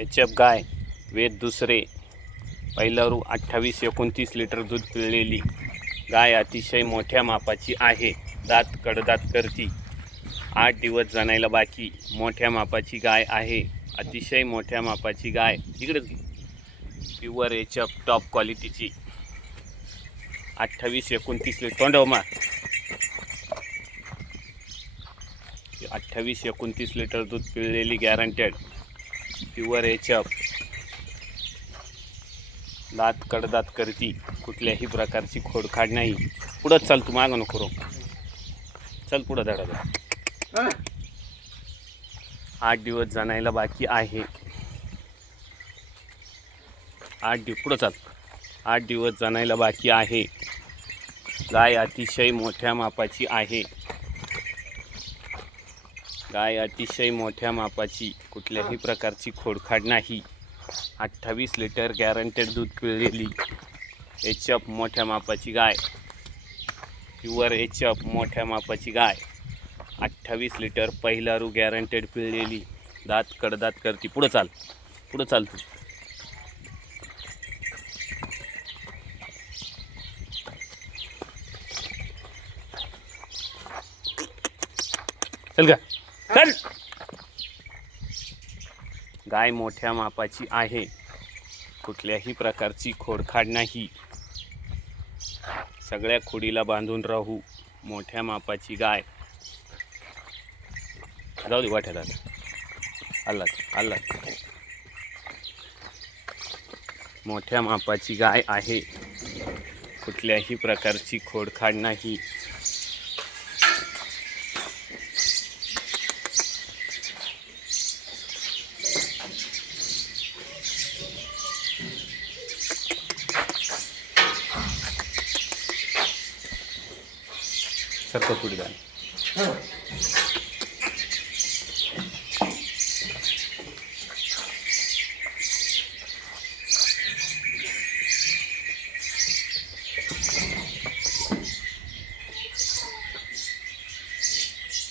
HF. गाय, वेद दुसरे, पहिल्यारू 28-29 litre दूध पिळलेली गाय अतिशय मोठ्या मापाची आहे. दात कडदात करती. 8 दिवस जनायला बाकी. मोठ्या मापाची गाय आहे. अतिशय मोठ्या मापाची गाय. इकडेच प्युअर एच.एफ. टॉप क्वालिटीची 28-29 लिटर तोंडव मार. 28-29 लिटर दूध पिळलेली गॅरंटेड प्युअर एच.एफ. दात कडदात करती. कुठल्याही प्रकारची खोडखाड नाही. पुढंच चाल, तू मागं नको रो. चल पुढं धडा. 8 दिवस जनायला बाकी आहे. 8 दिवस पुढं चाल. 8 दिवस जनायला बाकी आहे. गाय अतिशय मोठ्या मापाची आहे. गाय अतिशय मोठ्या मापाची, कुठल्याही प्रकारची खोडखाड नाही. 28 लिटर गॅरंटेड दूध पिळलेली एच.एफ. मोठ्या मापाची गाय. Pure HF. मोठ्या मापाची गाय. 28 लिटर पहिलारू गॅरंटेड पिळलेली. दात कडदात करती. पुढं चाल, पुढं चाल तू. चल का, चल. गाय मोठ्या मापाची आहे. कुठल्याही प्रकारची खोडखाड नाही. सगळ्या खोडीला बांधून राहू. मोठ्या मापाची गाय. जाऊ दे वाट्यात आता. अल्ला मोठ्या मापाची गाय आहे. कुठल्याही प्रकारची खोडखाड नाही. सरकं पुढे जा.